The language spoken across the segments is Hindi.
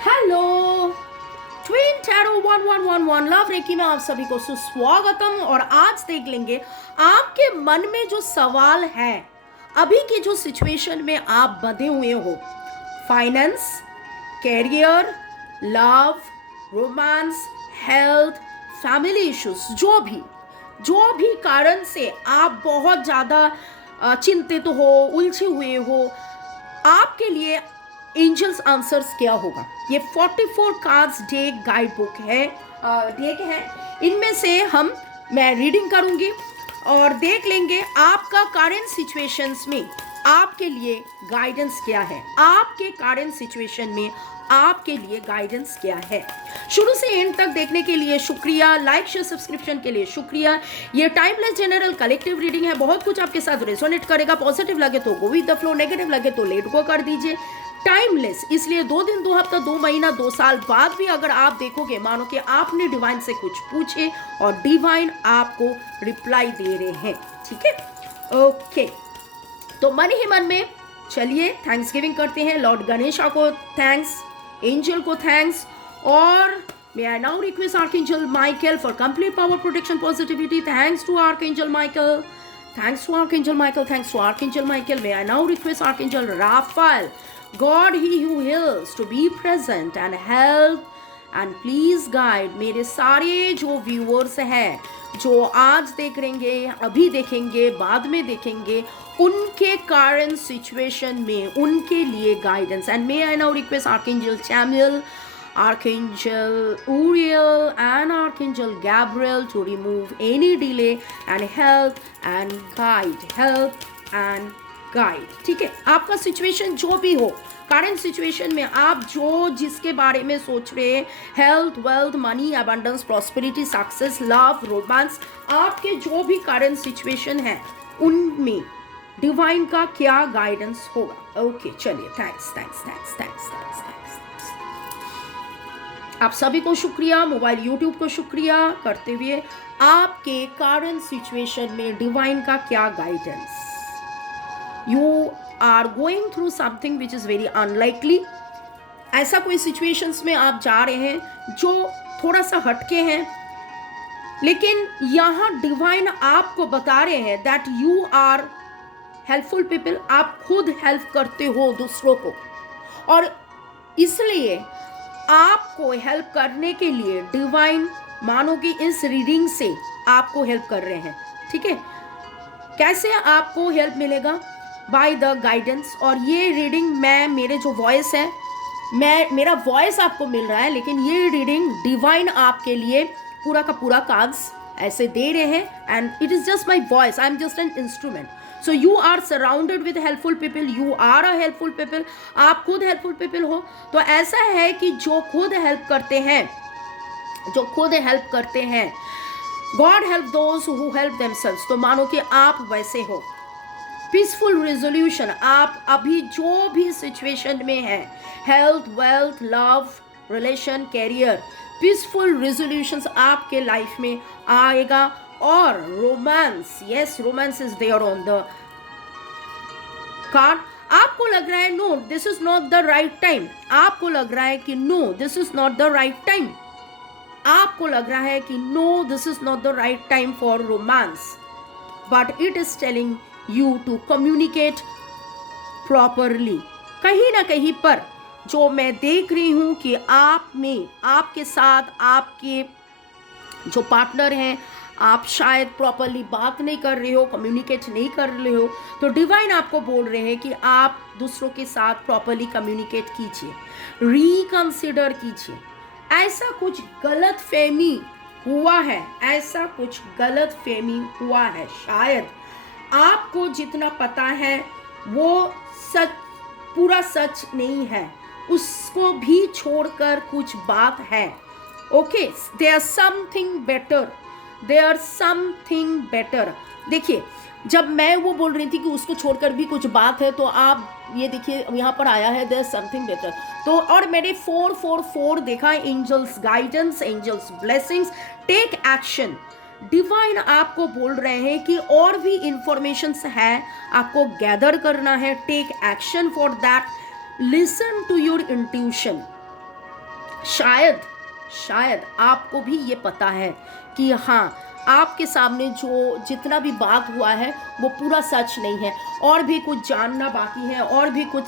Hello twin tarot 1111 love reiki में आप सभी को सुस्वागतम। और आज देख लेंगे आपके मन में जो सवाल है, अभी की जो सिचुएशन में आप बंधे हुए हो, finance, career, love, romance, health, family issues, जो भी कारण से आप बहुत ज़्यादा चिंतित हो, उलझे हुए हो, आपके लिए एंजल्स आंसर्स क्या होगा। ये 44 कार्ड्स डेक गाइड बुक है, डेक है। इनमें से मैं रीडिंग करूंगी और देख लेंगे आपका करंट सिचुएशंस में आपके लिए गाइडेंस क्या है, आपके करंट सिचुएशन में आपके लिए गाइडेंस क्या है। शुरू से एंड तक देखने के लिए शुक्रिया, लाइक शेयर सब्सक्रिप्शन के लिए शुक्रिया। ये टाइमलेस जनरल कलेक्टिव रीडिंग है, बहुत कुछ आपके साथ रेजोनेट करेगा। पॉजिटिव लगे तो go with the flow, negative लगे तो लेट गो कर दीजिए। टाइमलेस इसलिए 2 दिन, 2 हफ्ता, 2 महीना, 2 साल बाद भी अगर आप देखोगे, मानो कि आपने डिवाइन से कुछ पूछे और डिवाइन आपको रिप्लाई दे रहे हैं। ठीक है, ओके। तो मन ही मन में चलिए थैंक्स गिविंग करते हैं। लॉर्ड गणेशा को थैंक्स, एंजल को थैंक्स, और may I now request Archangel Michael for complete power, protection, positivity. Thanks to Archangel Michael. Thanks to Archangel Michael. Thanks to Archangel Michael. May I now request Archangel Raphael, God he who heals, to be present and help and please guide मेरे सारे जो व्यूअर्स हैं, जो आज देख रहेंगे, अभी देखेंगे, बाद में देखेंगे, उनके करंट सिचुएशन में उनके लिए guidance. And may I now request archangel Chamuel, Archangel Uriel and Archangel Gabriel to remove any delay and help and guide. ठीक है, आपका सिचुएशन जो भी हो, करंट सिचुएशन में आप जिसके बारे में सोच रहे हैं, health, wealth, money, abundance, prosperity, success, love, romance, आपके जो भी करंट सिचुएशन है उनमें डिवाइन का क्या गाइडेंस होगा। ओके, चलिए, थैंक्स। आप सभी को शुक्रिया, मोबाइल यूट्यूब को शुक्रिया करते हुए आपके करंट सिचुएशन में डिवाइन का क्या guidance. You are going through something which is very unlikely. ऐसा कोई सिचुएशंस में आप जा रहे हैं जो थोड़ा सा हटके हैं, लेकिन यहाँ डिवाइन आपको बता रहे हैं that you are helpful people. आप खुद हेल्प करते हो दूसरों को, और इसलिए आपको हेल्प करने के लिए डिवाइन, मानो कि इस रीडिंग से आपको हेल्प कर रहे हैं। ठीक है, कैसे आपको हेल्प मिलेगा? By the guidance. और ये रीडिंग मेरे जो वॉइस है, मेरा वॉइस आपको मिल रहा है, लेकिन ये रीडिंग डिवाइन आपके लिए पूरा का पूरा कार्ड्स ऐसे दे रहे हैं। And it is just my voice, I am just an instrument. So you are surrounded with helpful people, you are a helpful people. आप खुद हेल्पफुल पीपल हो। तो ऐसा है कि जो खुद हेल्प करते हैं, God help those who help themselves. तो मानो कि आप वैसे हो। पीसफुल रेजोल्यूशन, आप अभी जो भी सिचुएशन में है, health, wealth, love, relation, career, peaceful resolutions आपके लाइफ में आएगा। और romance, yes, romance is there on the card. आपको लग रहा है no this is not the right time, आपको लग रहा है कि no this is not the right time, आपको लग रहा है कि no this is not the right time for romance, but it is telling you to communicate properly. कहीं ना कहीं पर जो मैं देख रही हूं कि आप में, आपके साथ आपके जो पार्टनर हैं, आप शायद प्रॉपरली बात नहीं कर रहे हो, कम्युनिकेट नहीं कर रहे हो। तो डिवाइन आपको बोल रहे हैं कि आप दूसरों के साथ प्रॉपरली कम्युनिकेट कीजिए, रिकंसिडर कीजिए। ऐसा कुछ गलत फहमी हुआ है, शायद आपको जितना पता है वो सच, पूरा सच नहीं है, उसको भी छोड़कर कुछ बात है। Okay, there something better. देखिए, जब मैं वो बोल रही थी कि उसको छोड़कर भी कुछ बात है, तो आप ये देखिए यहाँ पर आया है देयर समथिंग बेटर। तो और मैंने 444 देखा, angels guidance, angels blessings, take action. Divine आपको बोल रहे हैं कि और भी इंफॉर्मेशंस है, आपको गैदर करना है। Take action for that, listen to your intuition. शायद शायद आपको भी ये पता है कि हाँ, आपके सामने जो जितना भी बात हुआ है वो पूरा सच नहीं है, और भी कुछ जानना बाकी है, और भी कुछ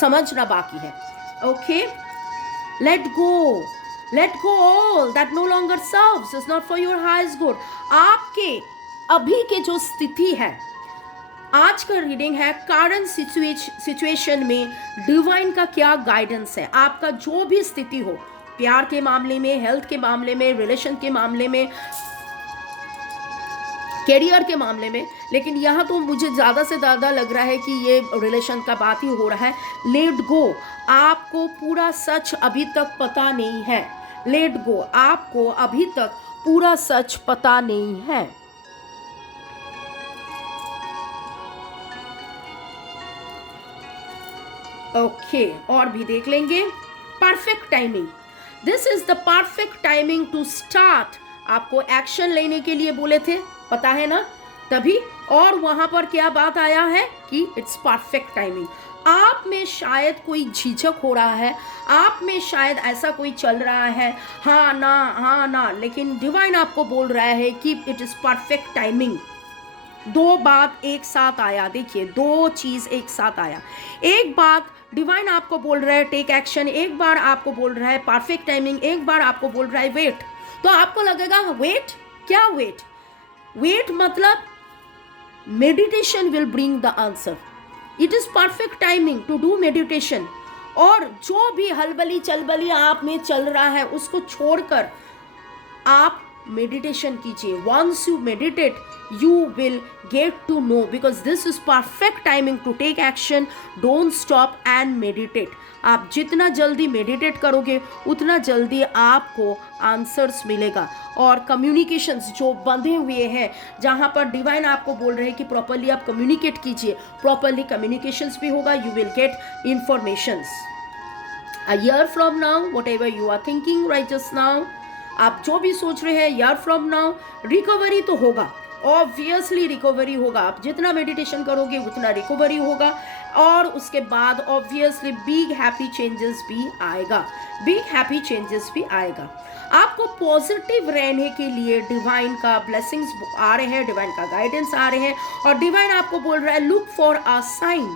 समझना बाकी है. Okay, let go all that no longer serves, is not for your highest good. आपके अभी के जो स्थिति है, आज का रीडिंग है करंट सिचुएशन में डिवाइन का क्या गाइडेंस है. आपका जो भी स्थिति हो, प्यार के मामले में, हेल्थ के मामले में, रिलेशन के मामले में, करियर के मामले में, लेकिन यहाँ तो मुझे ज़्यादा से ज़्यादा लग रहा है कि ये रिलेशन का बात ही हो रहा है. Let go. आपको पूरा सच अभी तक पता नहीं है. Let go. आपको अभी तक पूरा सच पता नहीं है. ओके, और भी देख लेंगे. Perfect timing. This is the perfect timing to start. आपको एक्शन लेने के लिए बोले थे, पता है ना, तभी. और वहां पर क्या बात आया है कि इट्स परफेक्ट टाइमिंग. आप में शायद कोई झिझक हो रहा है, आप में शायद ऐसा कोई चल रहा है, हाँ ना, लेकिन डिवाइन आपको बोल रहा है कि इट इज परफेक्ट टाइमिंग. दो बात एक साथ आया. देखिए, दो चीज एक साथ आया. एक बात डिवाइन आपको बोल रहा है टेक एक्शन, एक बार आपको बोल रहा है परफेक्ट टाइमिंग, एक बार आपको बोल रहा है वेट. तो आपको लगेगा वेट, क्या वेट? वेट मतलब meditation will bring the answer. It is perfect timing to do meditation. और जो भी हलबली चलबली आप में चल रहा है उसको छोड़कर आप मेडिटेशन कीजिए. Once you meditate you will get to know, because this is perfect timing to take action. Don't stop and meditate. आप जितना जल्दी मेडिटेट करोगे उतना जल्दी आपको आंसर्स मिलेगा. और कम्युनिकेशंस जो बंधे हुए हैं, जहाँ पर डिवाइन आपको बोल रहे हैं कि प्रॉपरली आप कम्युनिकेट कीजिए, प्रॉपरली कम्युनिकेशंस भी होगा. You will get informations. A year from now, whatever you are thinking right just now, आप जो भी सोच रहे हैं, year from now रिकवरी तो होगा. ऑब्वियसली रिकवरी होगा. आप जितना मेडिटेशन करोगे उतना रिकवरी होगा. और उसके बाद ऑब्वियसली बिग हैप्पी चेंजेस भी आएगा. आपको पॉजिटिव रहने के लिए डिवाइन का ब्लेसिंग्स आ रहे हैं, डिवाइन का गाइडेंस आ रहे हैं. और डिवाइन आपको बोल रहा है लुक फॉर अ साइन.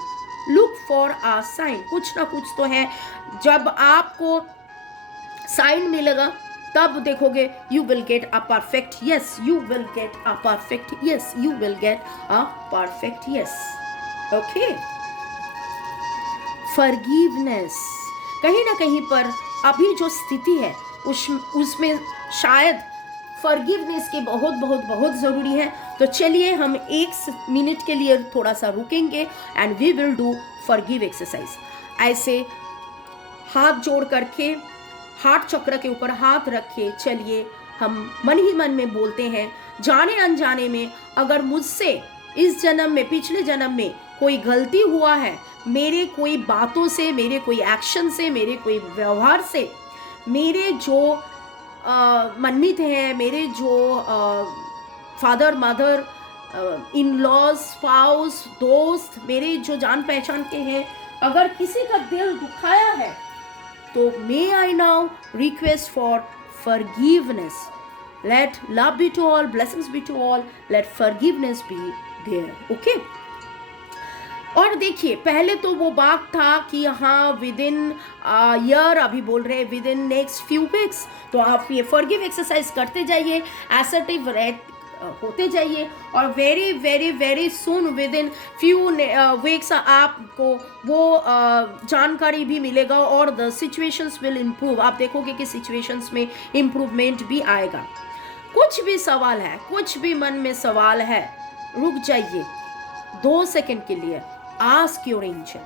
कुछ ना कुछ तो है. जब आपको साइन मिलेगा तब देखोगे you will get a perfect yes. Okay. Forgiveness. कहीं ना कहीं पर अभी जो स्थिति है उसमें शायद फॉरगिवनेस के बहुत बहुत बहुत ज़रूरी है. तो चलिए हम 1 मिनट के लिए थोड़ा सा रुकेंगे and we will do forgive exercise. ऐसे हाथ जोड़ करके हार्ट चक्र के ऊपर हाथ रखे चलिए हम मन ही मन में बोलते हैं, जाने अनजाने में अगर मुझसे इस जन्म में, पिछले जन्म में कोई गलती हुआ है, मेरे कोई बातों से, मेरे कोई एक्शन से, मेरे कोई व्यवहार से, मेरे जो मनमीत हैं, मेरे जो father mother, in laws, spouse, दोस्त, मेरे जो जान पहचान के हैं, अगर किसी का दिल दुखाया है तो may I now request for forgiveness. Let love be to all, blessings be to all, let forgiveness be there. Okay? और देखिए, पहले तो वो बात था कि हाँ विद इन ईयर, अभी बोल रहे हैं with in next few weeks. तो आप ये फॉरगिव एक्सरसाइज करते जाइए, असर्टिव होते जाइए, और very very very soon with in few weeks आपको वो जानकारी भी मिलेगा और द सिचुएशंस विल इम्प्रूव. आप देखोगे कि सिचुएशंस में इम्प्रूवमेंट भी आएगा. कुछ भी सवाल है, कुछ भी मन में सवाल है, रुक जाइए 2 सेकंड के लिए. Ask your angel,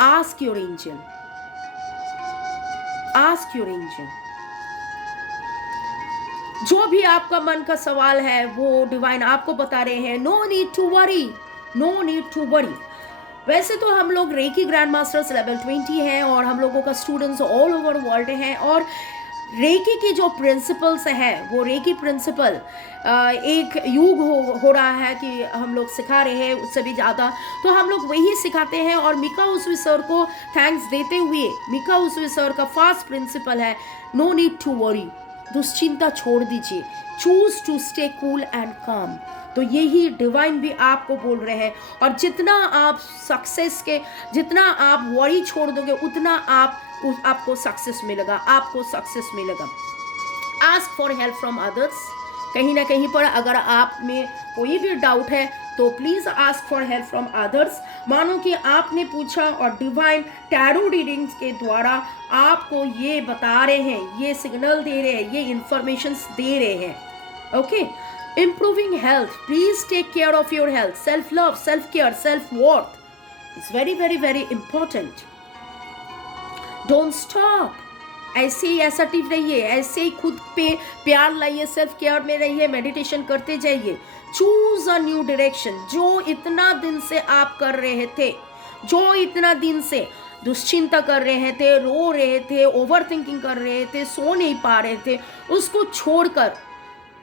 ask your angel, ask your angel. जो भी आपका मन का सवाल है वो डिवाइन आपको बता रहे हैं. No need to worry, no need to worry. वैसे तो हम लोग रेकी ग्रैंड मास्टर्स लेवल 20 हैं और हम लोगों का स्टूडेंट्स ऑल ओवर वर्ल्ड हैं, और रेकी की जो प्रिंसिपल्स है, वो रेकी प्रिंसिपल एक युग हो रहा है कि हम लोग सिखा रहे हैं उससे भी ज़्यादा, तो हम लोग वही सिखाते हैं। और मिका उसवी सर को थैंक्स देते हुए, मिका उसवी सर का फर्स्ट प्रिंसिपल है नो नीड टू वरी, दुश्चिंता छोड़ दीजिए, choose to stay cool and calm. तो यही डिवाइन भी आपको बोल रहे हैं। और जितना आप सक्सेस के, जितना आप वरी छोड़ दोगे, उतना आपको सक्सेस मिलेगा, आपको सक्सेस मिलेगा। Ask for help from others. कहीं ना कहीं पर अगर आप में कोई भी डाउट है तो please ask for help from others. मानो कि आपने पूछा और डिवाइन टैरो रीडिंग्स के द्वारा आपको ये बता रहे हैं, ये सिग्नल दे रहे हैं, ये इंफॉर्मेशंस दे रहे हैं। Okay, improving health, please take care of your health. Self love, self care, self worth, it's very very very important. Don't stop. ऐसे ही असर्टिव रहिए, ऐसे ही खुद पे प्यार लाइए, सेल्फ केयर में रहिए, मेडिटेशन करते जाइए। Choose a new direction. जो इतना दिन से आप कर रहे थे, जो इतना दिन से दुश्चिंता कर रहे थे, रो रहे थे, ओवर थिंकिंग कर रहे थे, सो नहीं पा रहे थे, उसको छोड़कर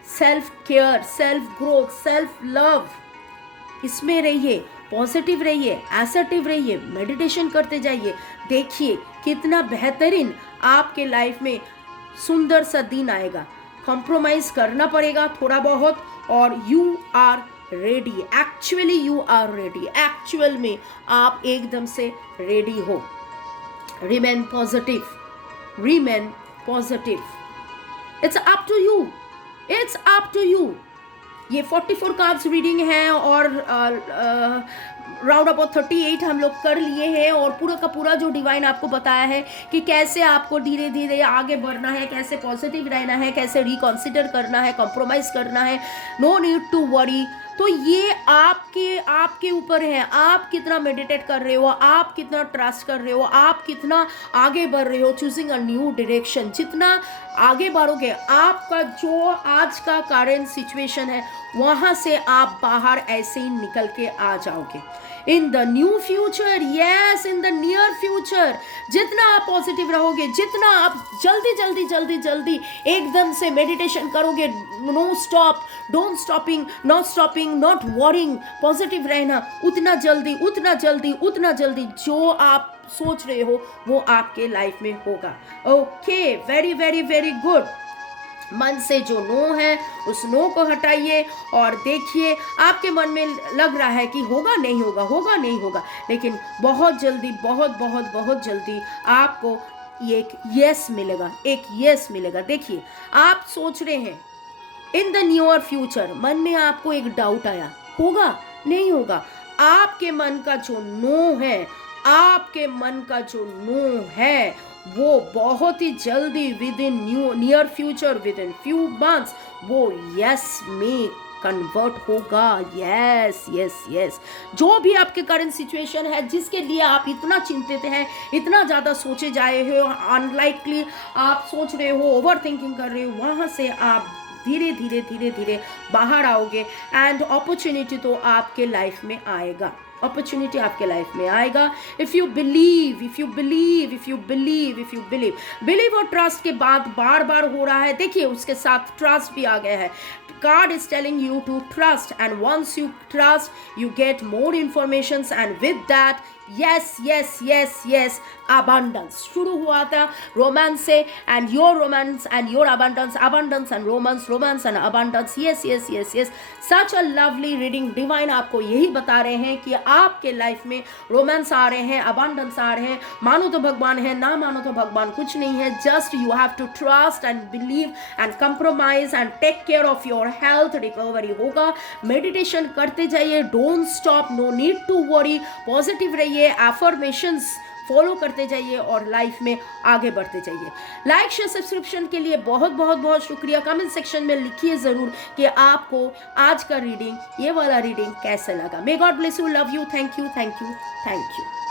self care, self growth, self love, इसमें रहिए, पॉजिटिव रहिए, असर्टिव रहिए, मेडिटेशन करते जाइए। देखिए कितना बेहतरीन आपके लाइफ में सुंदर सा दिन आएगा। कॉम्प्रोमाइज करना पड़ेगा थोड़ा बहुत, और you are ready, actually you are ready, actual में आप एकदम से रेडी हो। Remain positive, remain positive, it's up to you, it's up to you. ये 44 कार्ड्स रीडिंग है और राउंड अबाउट 38 हम लोग कर लिए हैं, और पूरा का पूरा जो डिवाइन आपको बताया है कि कैसे आपको धीरे धीरे आगे बढ़ना है, कैसे पॉजिटिव रहना है, कैसे रिकॉन्सिडर करना है, कॉम्प्रोमाइज़ करना है, नो नीड टू वरी। तो ये आपके ऊपर है, आप कितना मेडिटेट कर रहे हो, आप कितना ट्रस्ट कर रहे हो, आप कितना आगे बढ़ रहे हो, चूजिंग अ न्यू डायरेक्शन। जितना आगे बढ़ोगे, आपका जो आज का करंट सिचुएशन है वहाँ से आप बाहर ऐसे ही निकल के आ जाओगे। In the new future, yes, in the near future, जितना आप पॉजिटिव रहोगे, जितना आप जल्दी जल्दी जल्दी जल्दी एकदम से मेडिटेशन करोगे, no stop, don't stopping, not stopping, not worrying, positive रहना, उतना जल्दी उतना जल्दी उतना जल्दी जो आप सोच रहे हो वो आपके लाइफ में होगा। Okay, very very very good. मन से जो नो है उस नो को हटाइए और देखिए आपके मन में लग रहा है कि होगा नहीं होगा, होगा नहीं होगा, लेकिन बहुत जल्दी, बहुत बहुत बहुत जल्दी आपको एक यस मिलेगा, एक यस मिलेगा। देखिए आप सोच रहे हैं इन द न्यूअर फ्यूचर, मन में आपको एक डाउट आया, होगा नहीं होगा, आपके मन का जो नो है, आपके मन का जो नो है वो बहुत ही जल्दी with in near future, with in few months वो यस में कन्वर्ट होगा। Yes yes yes. जो भी आपके करंट सिचुएशन है जिसके लिए आप इतना चिंतित हैं, इतना ज़्यादा सोचे जाए हो, अनलाइकली आप सोच रहे हो, ओवर थिंकिंग कर रहे हो, वहाँ से आप धीरे धीरे धीरे धीरे बाहर आओगे एंड अपॉर्चुनिटी तो आपके लाइफ में आएगा, अपॉर्चुनिटी आपके लाइफ में आएगा। If you believe, if you believe, if you believe, if you believe, believe और ट्रस्ट के बाद बार बार हो रहा है। देखिए उसके साथ ट्रस्ट भी आ गया है। Card is telling you to trust, and once you trust, you get more informations, and with that, yes yes yes yes, abundance शुरू हुआ था रोमांस से, and your romance and your abundance, abundance and romance, romance and abundance, yes yes yes yes, such a lovely reading। Divine आपको यही बता रहे हैं कि आपके लाइफ में रोमांस आ रहे हैं, abundance आ रहे हैं। मानो तो भगवान है, ना मानो तो भगवान कुछ नहीं है, just you have to trust and believe and compromise and take care of your health. Recovery होगा, मेडिटेशन करते जाइए, don't stop, no need to worry, positive रहिए, एफर्मेशंस फॉलो करते जाइए और लाइफ में आगे बढ़ते जाइए। लाइक शेयर सब्सक्रिप्शन के लिए बहुत बहुत बहुत शुक्रिया। कमेंट सेक्शन में लिखिए ज़रूर कि आपको आज का रीडिंग, ये वाला रीडिंग कैसा लगा। May God bless you, love you, thank you thank you thank you.